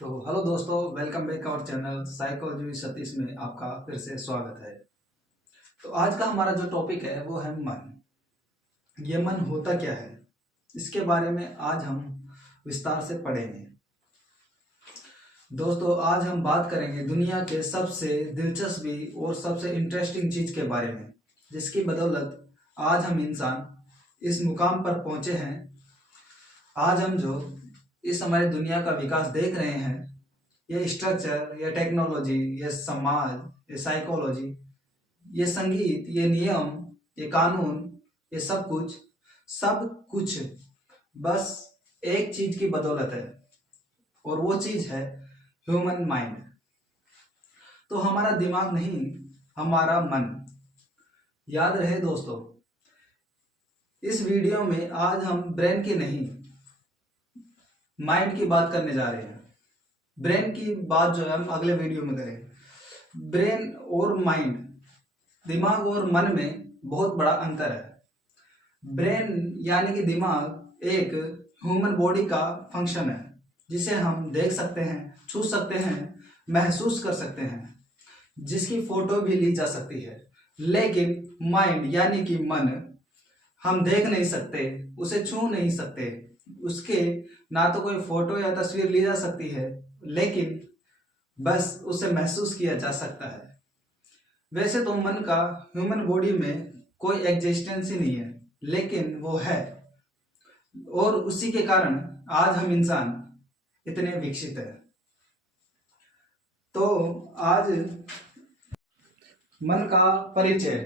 तो हेलो दोस्तों, welcome back our channel psychology Satish में आपका फिर से स्वागत है। तो आज का हमारा जो टॉपिक है वो है मन। ये मन होता क्या है, इसके बारे में आज हम विस्तार से पढ़ेंगे। दोस्तों, आज हम बात करेंगे दुनिया के सबसे दिलचस्पी और सबसे इंटरेस्टिंग चीज के बारे में, जिसकी बदौलत आज हम इंसान इस मुकाम पर पहुंचे हैं। आज हम जो इस हमारी दुनिया का विकास देख रहे हैं, ये स्ट्रक्चर, ये टेक्नोलॉजी, ये समाज, ये साइकोलॉजी, ये संगीत, ये नियम, ये कानून, ये सब कुछ बस एक चीज की बदौलत है, और वो चीज है ह्यूमन माइंड। तो हमारा दिमाग नहीं, हमारा मन। याद रहे दोस्तों, इस वीडियो में आज हम ब्रेन की नहीं, माइंड की बात करने जा रहे हैं। ब्रेन की बात जो है हम अगले वीडियो में करें। ब्रेन और माइंड, दिमाग और मन में बहुत बड़ा अंतर है। ब्रेन यानी कि दिमाग एक ह्यूमन बॉडी का फंक्शन है, जिसे हम देख सकते हैं, छू सकते हैं, महसूस कर सकते हैं, जिसकी फोटो भी ली जा सकती है। लेकिन माइंड यानी कि मन, हम देख नहीं सकते, उसे छू नहीं सकते, उसके ना तो कोई फोटो या तस्वीर ली जा सकती है, लेकिन बस उसे महसूस किया जा सकता है। वैसे तो मन का ह्यूमन बॉडी में कोई एग्जिस्टेंस ही नहीं है, लेकिन वो है, और उसी के कारण आज हम इंसान इतने विकसित है। तो आज मन का परिचय,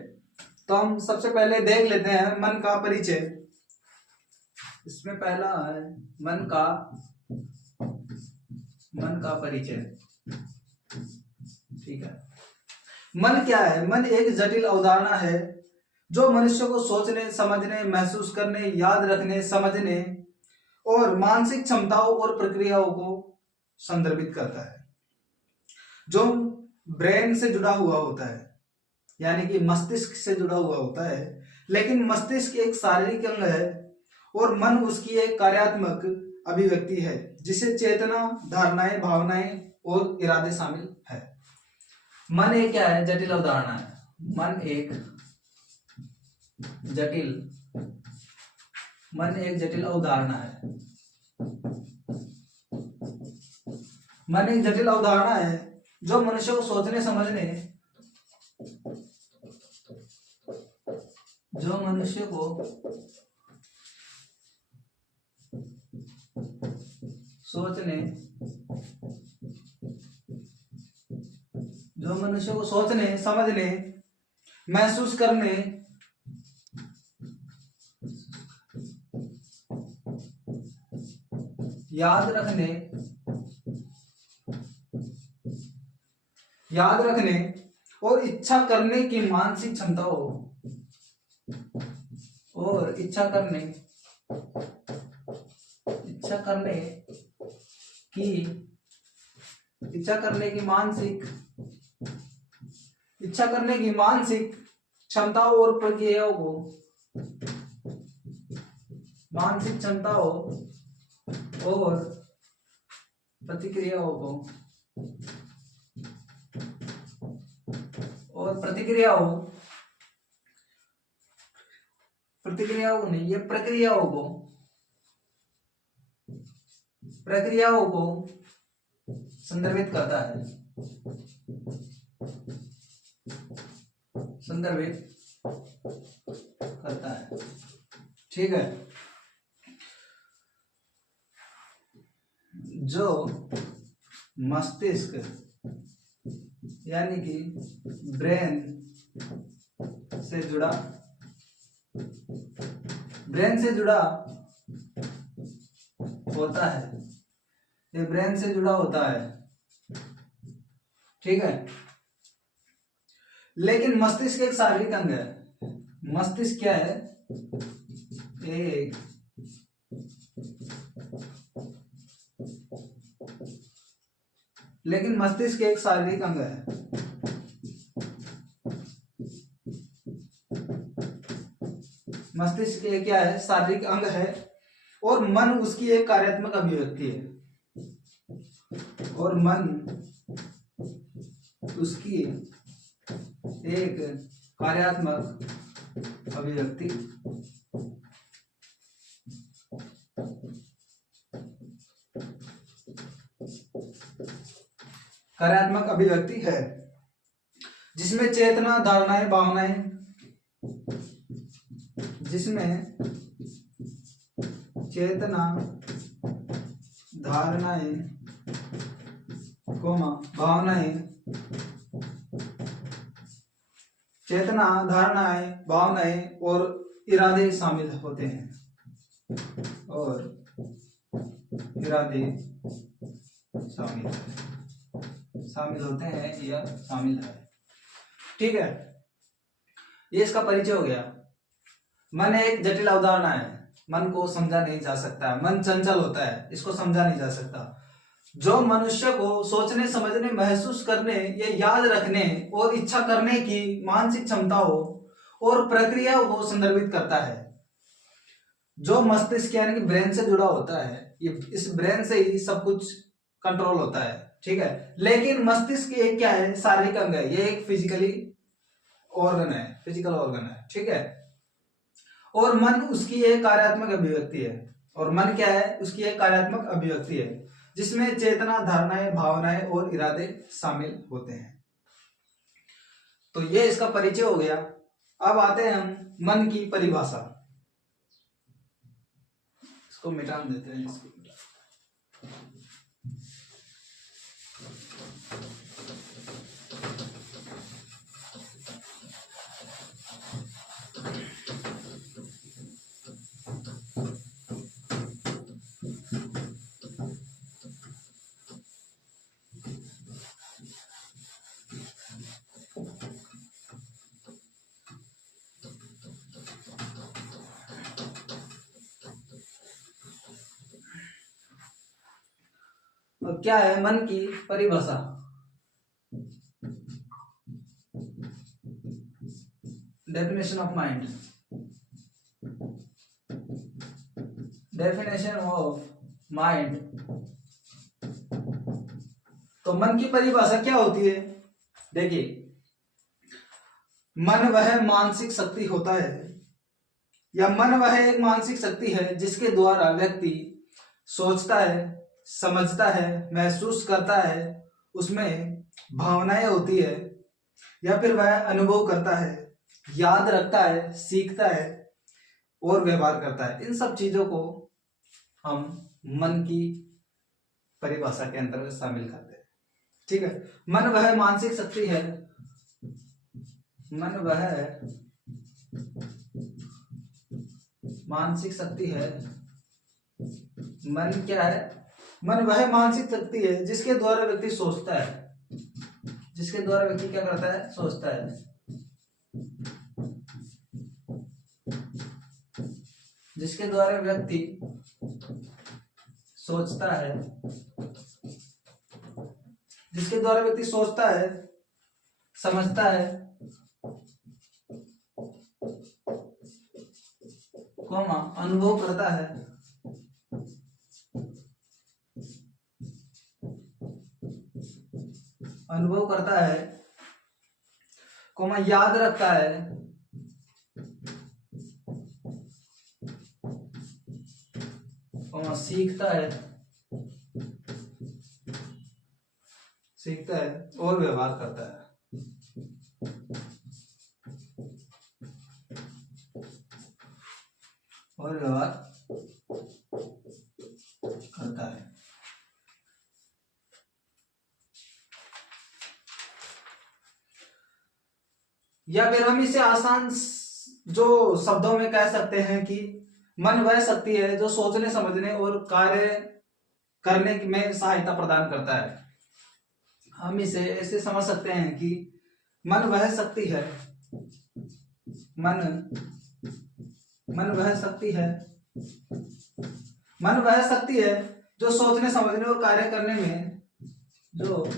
तो हम सबसे पहले देख लेते हैं मन का परिचय। इसमें पहला है मन का परिचय। ठीक है, मन क्या है? मन एक जटिल अवधारणा है जो मनुष्य को सोचने, समझने, महसूस करने, याद रखने, समझने और मानसिक क्षमताओं और प्रक्रियाओं को संदर्भित करता है, जो ब्रेन से जुड़ा हुआ होता है, यानी कि मस्तिष्क से जुड़ा हुआ होता है। लेकिन मस्तिष्क एक शारीरिक अंग है और मन उसकी एक कार्यात्मक अभिव्यक्ति है, जिसे चेतना, धारणाएं, भावनाएं और इरादे शामिल है। मन एक क्या है? जटिल अवधारणा है। मन एक जटिल अवधारणा है। मन एक जटिल अवधारणा है जो मनुष्य को सोचने, समझने, समझने, महसूस करने, याद रखने और इच्छा करने की मानसिक क्षमताओं और इच्छा करने की मानसिक क्षमताओं और प्रक्रियाओं को प्रक्रियाओं को संदर्भित करता है। ठीक है, जो मस्तिष्क यानी कि ब्रेन से जुड़ा होता है, ये ब्रेन से जुड़ा होता है। ठीक है, लेकिन मस्तिष्क एक शारीरिक अंग है। मस्तिष्क क्या है? एक शारीरिक अंग है। मस्तिष्क क्या है? शारीरिक अंग है, और मन उसकी एक कार्यात्मक अभिव्यक्ति है। और मन उसकी एक कार्यात्मक अभिव्यक्ति है, जिसमें चेतना, धारणाएं, भावनाएं, जिसमें चेतना, धारणाएं, भावनाएं, चेतना, धारणाएं, भावनाएं और इरादे शामिल होते हैं, और इरादे शामिल होते हैं या शामिल है। ठीक है, ये इसका परिचय हो गया। मन एक जटिल अवधारणा है, मन को समझा नहीं जा सकता, मन चंचल होता है, इसको समझा नहीं जा सकता। जो मनुष्य को सोचने, समझने, महसूस करने या याद रखने और इच्छा करने की मानसिक क्षमता हो और प्रक्रिया को संदर्भित करता है, जो मस्तिष्क यानी कि ब्रेन से जुड़ा होता है। ये इस ब्रेन से ही सब कुछ कंट्रोल होता है। ठीक है, लेकिन मस्तिष्क एक क्या है, शारीरिक अंग है, ये एक फिजिकल ऑर्गन है। ठीक है, और मन उसकी एक कार्यात्मक अभिव्यक्ति है, और मन क्या है, उसकी एक कार्यात्मक अभिव्यक्ति है, जिसमें चेतना, धारणाएं, भावनाएं और इरादे शामिल होते हैं। तो ये इसका परिचय हो गया। अब आते हैं हम मन की परिभाषा। इसको मिटा देते हैं, इसको अब क्या है मन की परिभाषा। Definition of mind, definition of mind. तो मन की परिभाषा क्या होती है? देखिए, मन वह मानसिक शक्ति होता है, या मन वह एक मानसिक शक्ति है जिसके द्वारा व्यक्ति सोचता है, समझता है, महसूस करता है, उसमें भावनाएं होती है, या फिर वह अनुभव करता है, याद रखता है, सीखता है और व्यवहार करता है। इन सब चीजों को हम मन की परिभाषा के अंतर्गत शामिल करते हैं। ठीक है, मन वह मानसिक शक्ति है, मन वह मानसिक शक्ति है, मन क्या है, मन वह मानसिक शक्ति है जिसके द्वारा व्यक्ति सोचता है, जिसके द्वारा व्यक्ति क्या करता है, सोचता है, जिसके द्वारा व्यक्ति सोचता है, जिसके द्वारा व्यक्ति सोचता है, समझता है, अनुभव करता है, याद रखता है, सीखता है और व्यवहार करता है। या फिर हम इसे आसान जो शब्दों में कह सकते हैं कि मन वह शक्ति है जो सोचने, समझने और कार्य करने में सहायता प्रदान करता है। हम इसे ऐसे समझ सकते हैं कि मन वह शक्ति है, मन वह शक्ति है जो सोचने, समझने और कार्य करने में, जो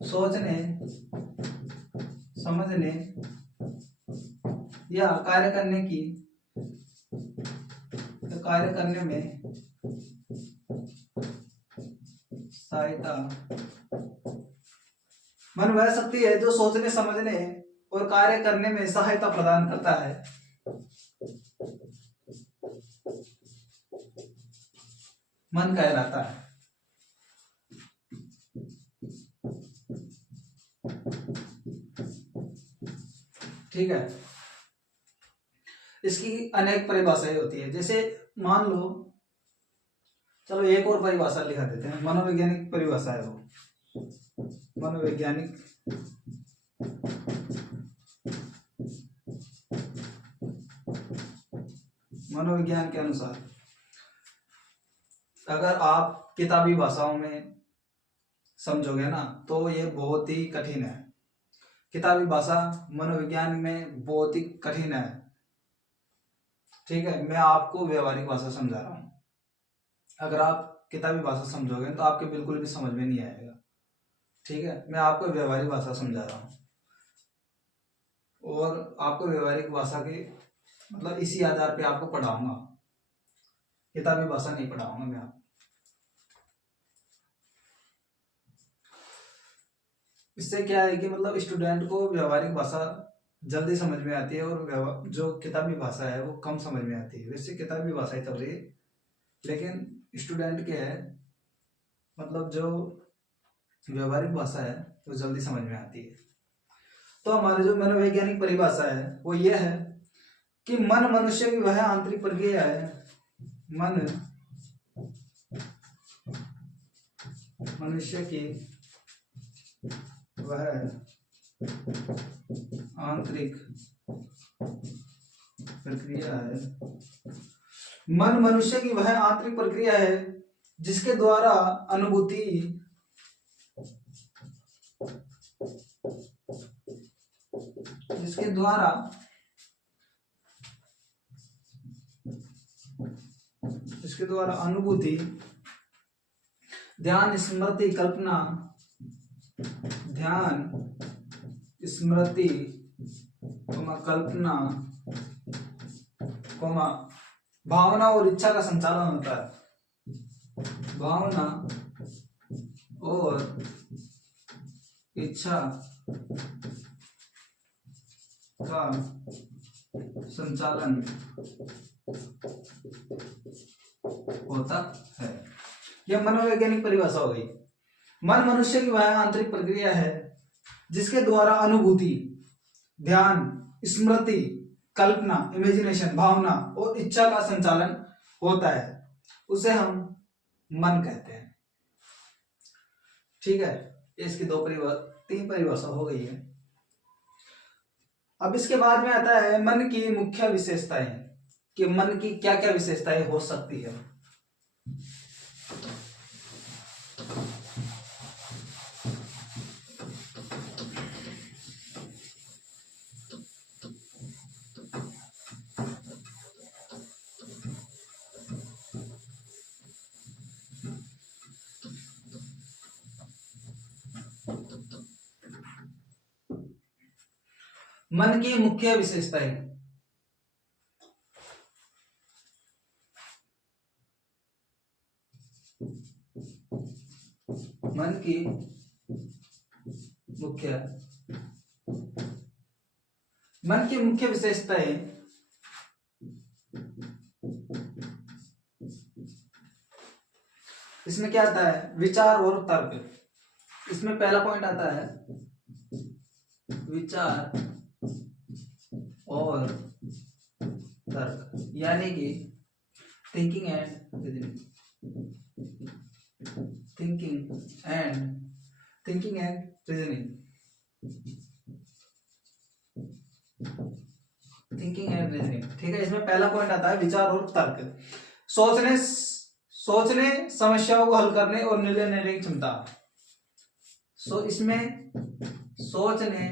सोचने, समझने या कार्य करने में सहायता। मन वह शक्ति है जो सोचने, समझने और कार्य करने में सहायता प्रदान करता है। मन कहलाता है। ठीक है, इसकी अनेक परिभाषाएं होती है। जैसे मान लो, चलो एक और परिभाषा लिखा देते हैं, मनोवैज्ञानिक परिभाषा है वो। मनोवैज्ञानिक मनोविज्ञान के अनुसार, अगर आप किताबी भाषाओं में समझोगे ना तो ये बहुत ही कठिन है। किताबी भाषा मनोविज्ञान में बहुत ही कठिन है। ठीक है, मैं आपको व्यवहारिक भाषा समझा रहा हूँ। अगर आप किताबी भाषा समझोगे तो आपके बिल्कुल भी समझ में नहीं आएगा। ठीक है, मैं आपको व्यवहारिक भाषा समझा रहा हूँ और आपको व्यवहारिक भाषा के मतलब इसी आधार पे आपको पढ़ाऊंगा, किताबी भाषा नहीं पढ़ाऊंगा मैं आपको। इससे क्या है कि मतलब स्टूडेंट को व्यवहारिक भाषा जल्दी समझ में आती है और जो किताबी भाषा है वो कम समझ में आती है। वैसे किताबी भाषा ही चल रही है, लेकिन स्टूडेंट के है मतलब जो व्यवहारिक भाषा है वो जल्दी समझ में आती है। तो हमारी जो मनोवैज्ञानिक परिभाषा है वो ये है कि मन मनुष्य की वह आंतरिक प्रक्रिया है। मन मनुष्य की वह आंतरिक प्रक्रिया है। मन मनुष्य की वह आंतरिक प्रक्रिया है जिसके द्वारा अनुभूति ध्यान स्मृति कल्पना भावना और इच्छा का संचालन होता है। भावना और इच्छा का संचालन होता है। यह मनोवैज्ञानिक परिभाषा हो गई। मन मनुष्य की वह आंतरिक प्रक्रिया है जिसके द्वारा अनुभूति, ध्यान, स्मृति, कल्पना, इमेजिनेशन, भावना और इच्छा का संचालन होता है, उसे हम मन कहते हैं। ठीक है, इसकी तीन परिभाषा हो गई है। अब इसके बाद में आता है मन की मुख्य विशेषताएं, कि मन की क्या क्या विशेषताएं हो सकती है। मन की मुख्य विशेषताएं, मन की मुख्य विशेषताएं इसमें क्या आता है, विचार और तर्क। इसमें पहला पॉइंट आता है विचार और तर्क, यानी कि थिंकिंग एंड रीजनिंग। ठीक है, इसमें पहला पॉइंट आता है विचार और तर्क। सोचने, समस्याओं को हल करने और निर्णय लेने की क्षमता। इसमें सोचने,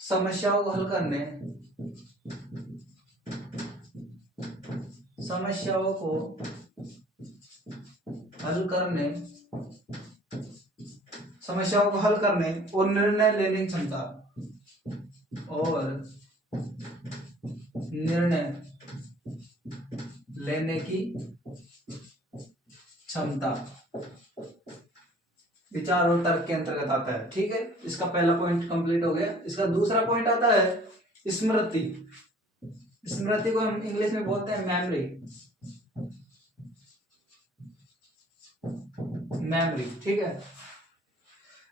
समस्याओं को हल करने, और निर्णय लेने की क्षमता, क्षमता विचार और तर्क के अंतर्गत आता है। ठीक है, इसका पहला पॉइंट कंप्लीट हो गया। इसका दूसरा पॉइंट आता है स्मृति। स्मृति को हम इंग्लिश में बोलते हैं मेमोरी। मेमोरी, ठीक है,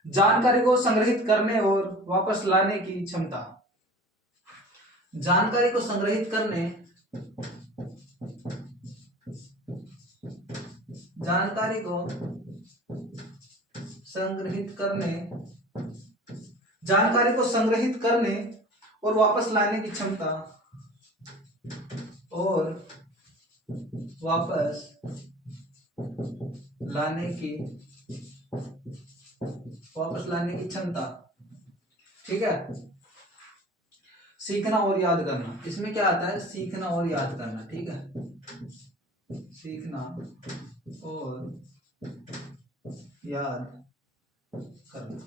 जानकारी को संग्रहित करने और वापस लाने की क्षमता। जानकारी को संग्रहित करने, जानकारी को संग्रहित करने, जानकारी को संग्रहित करने और वापस लाने की क्षमता, और वापस लाने की क्षमता। ठीक है, सीखना और याद करना, इसमें क्या आता है, सीखना और याद करना। ठीक है, सीखना और याद करना।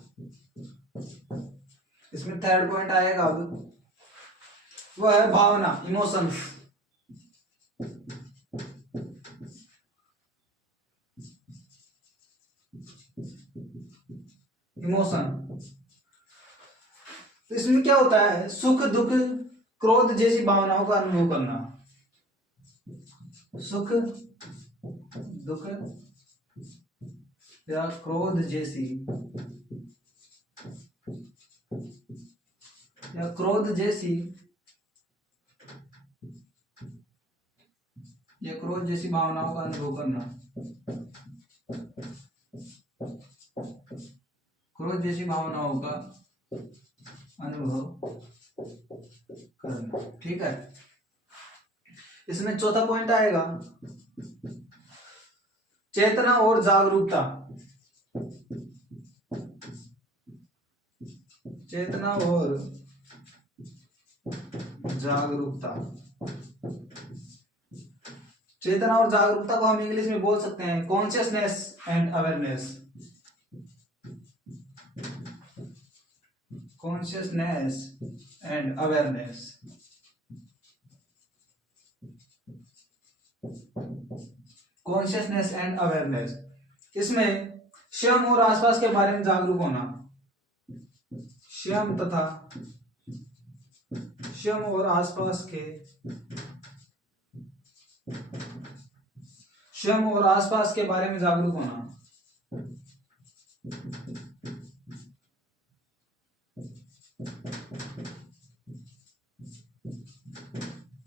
इसमें थर्ड पॉइंट आएगा अब, वो है भावना, इमोशंस। इमोशन, इसमें क्या होता है, सुख दुख क्रोध जैसी भावनाओं का अनुभव करना। सुख दुख या क्रोध जैसी भावनाओं का अनुभव करना। क्रोध जैसी भावनाओं का अनुभव करना। ठीक है, इसमें चौथा पॉइंट आएगा चेतना और जागरूकता। चेतना और जागरूकता, चेतना और जागरूकता को हम इंग्लिश में बोल सकते हैं consciousness and awareness. Consciousness and awareness. Consciousness and awareness, इसमें स्वयं और आसपास के बारे में जागरूक होना। स्वयं और आसपास के बारे में जागरूक होना।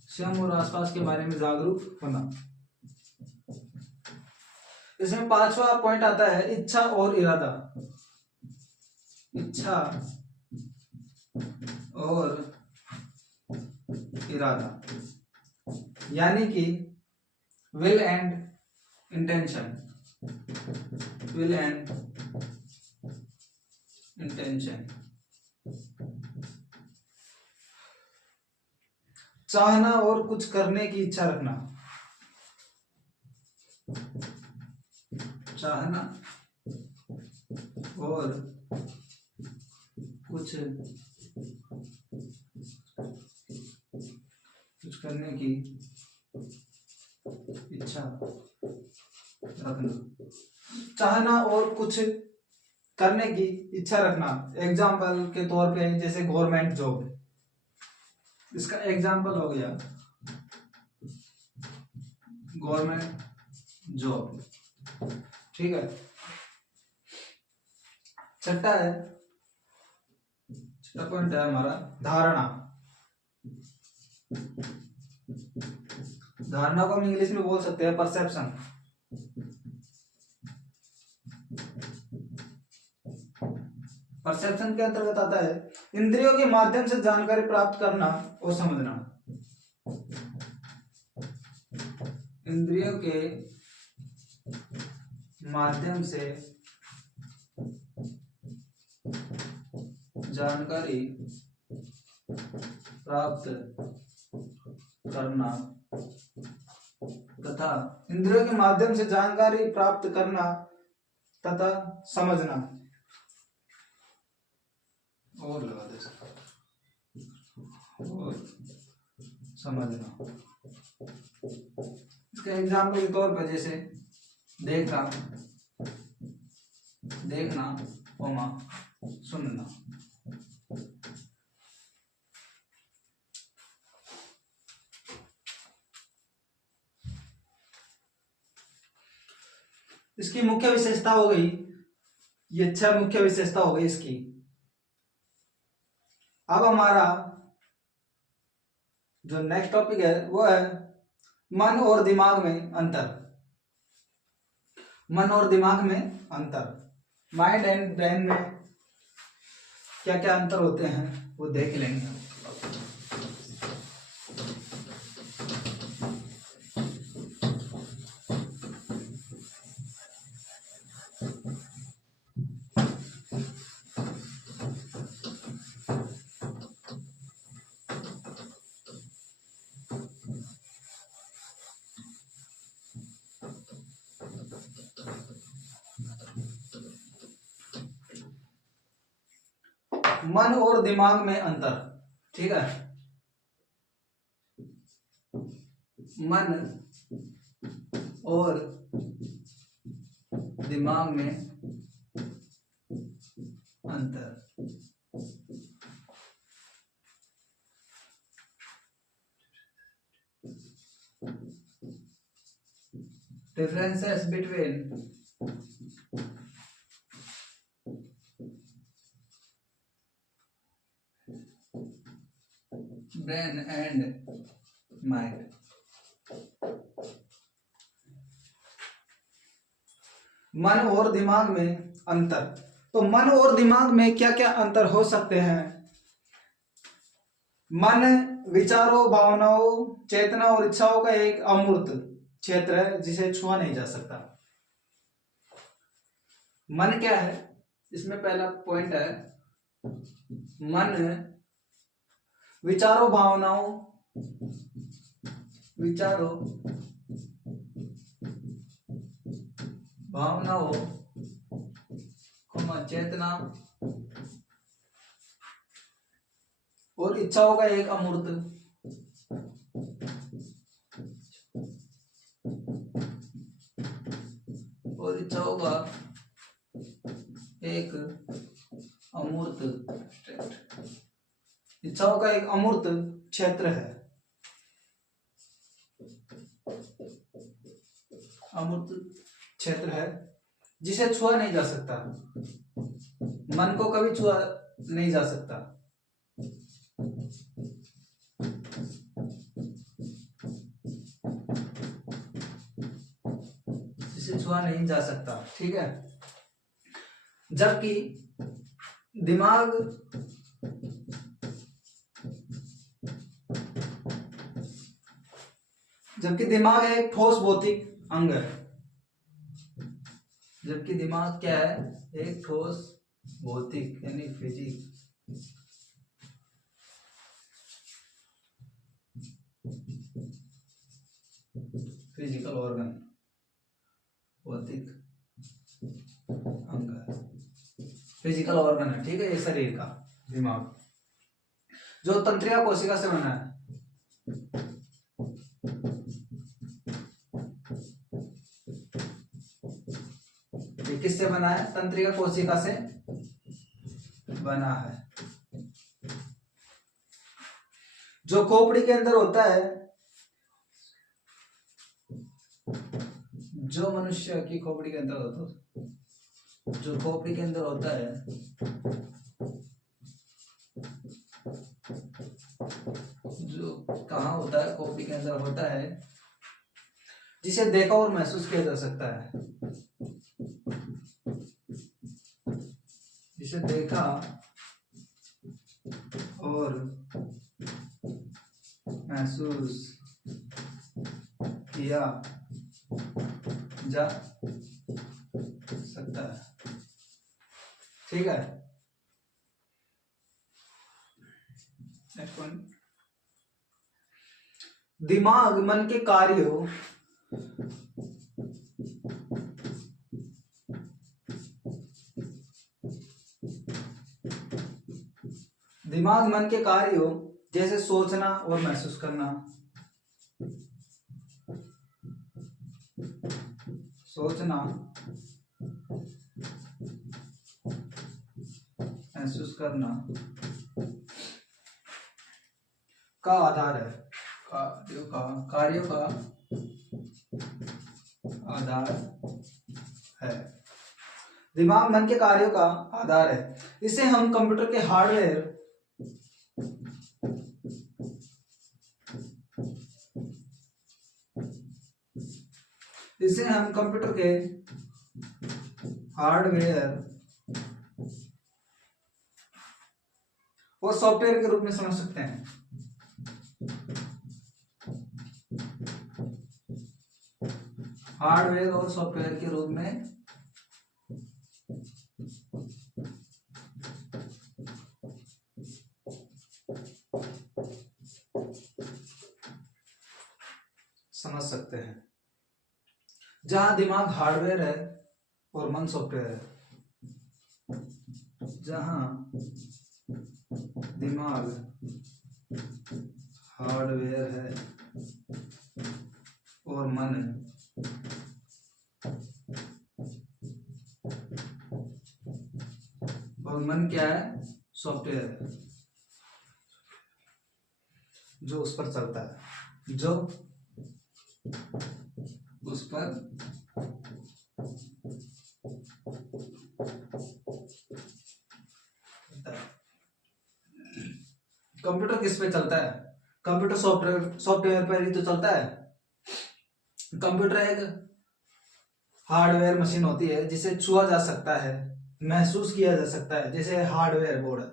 स्वयं और आसपास के बारे में जागरूक होना। इसमें पांचवा पॉइंट आता है इच्छा और इरादा। इच्छा और इरादा, यानी कि will and intention. Will and intention, चाहना और कुछ करने की इच्छा रखना। चाहना और कुछ करने की इच्छा रखना। चाहना और कुछ करने की इच्छा रखना, एग्जाम्पल के तौर पे जैसे गवर्नमेंट जॉब, इसका एग्जाम्पल हो गया गवर्नमेंट जॉब। ठीक है, छठा पॉइंट है हमारा धारणा। धारणा को हम इंग्लिश में बोल सकते हैं परसेप्शन। परसेप्शन के अंतर्गत आता है इंद्रियों के माध्यम से जानकारी प्राप्त करना और समझना। इंद्रियों के माध्यम से जानकारी प्राप्त करना तथा इंद्रियों के माध्यम से जानकारी प्राप्त करना तथा समझना। और लगा दे और समझना। इसका एग्जाम्पल के तौर पर जैसे देखना, देखना, कोमा, सुनना। इसकी मुख्य विशेषता हो गई, ये 6 मुख्य विशेषता हो गई इसकी। अब हमारा जो नेक्स्ट टॉपिक है वो है मन और दिमाग में अंतर। मन और दिमाग में अंतर, माइंड एंड ब्रेन में क्या क्या अंतर होते हैं वो देख लेंगे। मन और दिमाग में अंतर, ठीक है। मन और दिमाग में अंतर। Differences between brain and mind. मन और दिमाग में अंतर। तो मन और दिमाग में क्या क्या अंतर हो सकते हैं? मन विचारों, भावनाओं, चेतना और इच्छाओं का एक अमूर्त क्षेत्र है जिसे छुआ नहीं जा सकता। मन क्या है? इसमें पहला पॉइंट है मन विचारों, भावनाओं, विचारों, भावनाओं, चेतना और इच्छाओं का एक अमूर्त और इच्छाओं का एक अमूर्त इच्छाओं का एक अमूर्त क्षेत्र है। अमूर्त क्षेत्र है जिसे छुआ नहीं जा सकता। मन को कभी छुआ नहीं जा सकता। जिसे छुआ नहीं जा सकता, ठीक है। जबकि दिमाग एक ठोस भौतिक अंग है। जबकि दिमाग क्या है? एक ठोस भौतिक यानी फिजिकल ऑर्गन, भौतिक अंग है, फिजिकल ऑर्गन है, ठीक है। ये शरीर का दिमाग जो तंत्रिका कोशिका से बना है। ये किससे बना है? तंत्रिका कोशिका से बना है। जो खोपड़ी के अंदर होता है, जो मनुष्य की खोपड़ी के अंदर होता है, जो खोपड़ी के अंदर होता है, जो कहाँ होता है? खोपड़ी के अंदर होता है, जिसे देखा और महसूस किया जा सकता है। जिसे देखा और महसूस किया जा सकता है, ठीक है। नेक्स्ट पॉइंट, दिमाग मन के कार्यों जैसे सोचना और महसूस करना, सोचना, महसूस करना का आधार है, कार्यों का आधार है। दिमाग मन के कार्यों का आधार है। इसे हम कंप्यूटर के हार्डवेयर और सॉफ्टवेयर के रूप में समझ सकते हैं। हार्डवेयर और सॉफ्टवेयर के रूप में समझ सकते हैं। जहां दिमाग हार्डवेयर है और मन सॉफ्टवेयर है। जहां दिमाग हार्डवेयर है और मन क्या है, सॉफ्टवेयर है, जो उस पर चलता है, जो उस पर कंप्यूटर किस पे चलता है? कंप्यूटर सॉफ्टवेयर पर ही तो चलता है। कंप्यूटर एक हार्डवेयर मशीन होती है जिसे छुआ जा सकता है, महसूस किया जा सकता है। जैसे हार्डवेयर बोर्ड,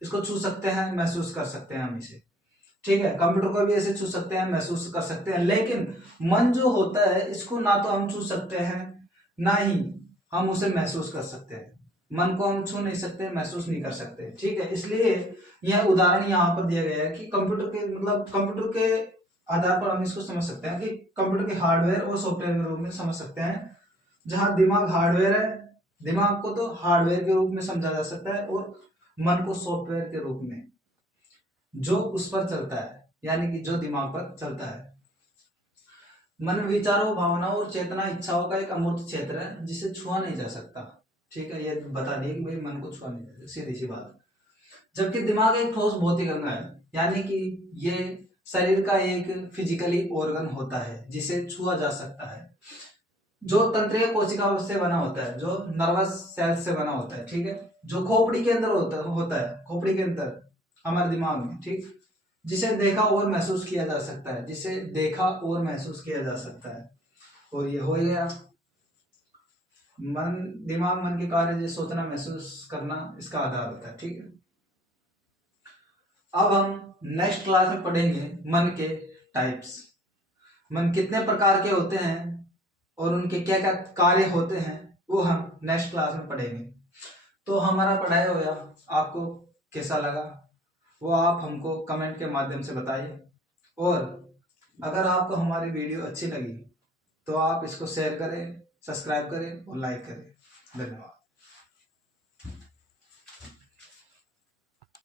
इसको छू सकते हैं, महसूस कर सकते हैं हम इसे, ठीक है। कंप्यूटर को भी ऐसे छू सकते हैं, महसूस कर सकते हैं। लेकिन मन जो होता है, इसको ना तो हम छू सकते हैं, ना ही हम उसे महसूस कर सकते हैं। मन को हम छू नहीं सकते, महसूस नहीं कर सकते, ठीक है। इसलिए यह उदाहरण यहाँ पर दिया गया है कि कंप्यूटर के आधार पर हम इसको समझ सकते हैं कि कंप्यूटर के हार्डवेयर और सॉफ्टवेयर के रूप में समझ सकते हैं। जहां दिमाग हार्डवेयर है, दिमाग को तो हार्डवेयर के रूप में समझा जा सकता है, और मन को सॉफ्टवेयर के रूप में, जो उस पर चलता है, यानी कि जो दिमाग पर चलता है। मन विचारों, भावनाओं और चेतना, इच्छाओं का एक अमूर्त क्षेत्र है जिसे छुआ नहीं जा सकता, ठीक है। ये बता दिए कि भाई मन को छुआ नहीं जा सकता, सीधी सी बात। जबकि दिमाग एक ठोस भौतिक अंग है, यानी कि ये शरीर का एक फिजिकली ऑर्गन होता है जिसे छुआ जा सकता है, जो तंत्रिका कोशिकाओं से बना होता है, जो नर्वस सेल से बना होता है, ठीक है। जो खोपड़ी के अंदर होता है, खोपड़ी के अंदर हमारे दिमाग में, ठीक। जिसे देखा और महसूस किया जा सकता है, जिसे देखा और महसूस किया जा सकता है। और ये हो गया दिमाग मन के कार्य, जैसे सोचना, महसूस करना, इसका आधार होता है, ठीक है। अब हम नेक्स्ट क्लास में पढ़ेंगे मन के टाइप्स। मन कितने प्रकार के होते हैं और उनके क्या क्या कार्य होते हैं, वो हम नेक्स्ट क्लास में पढ़ेंगे। तो हमारा पढ़ाया हुआ आपको कैसा लगा, वो आप हमको कमेंट के माध्यम से बताइए। और अगर आपको हमारी वीडियो अच्छी लगी तो आप इसको शेयर करें, सब्सक्राइब करें और लाइक करें। धन्यवाद।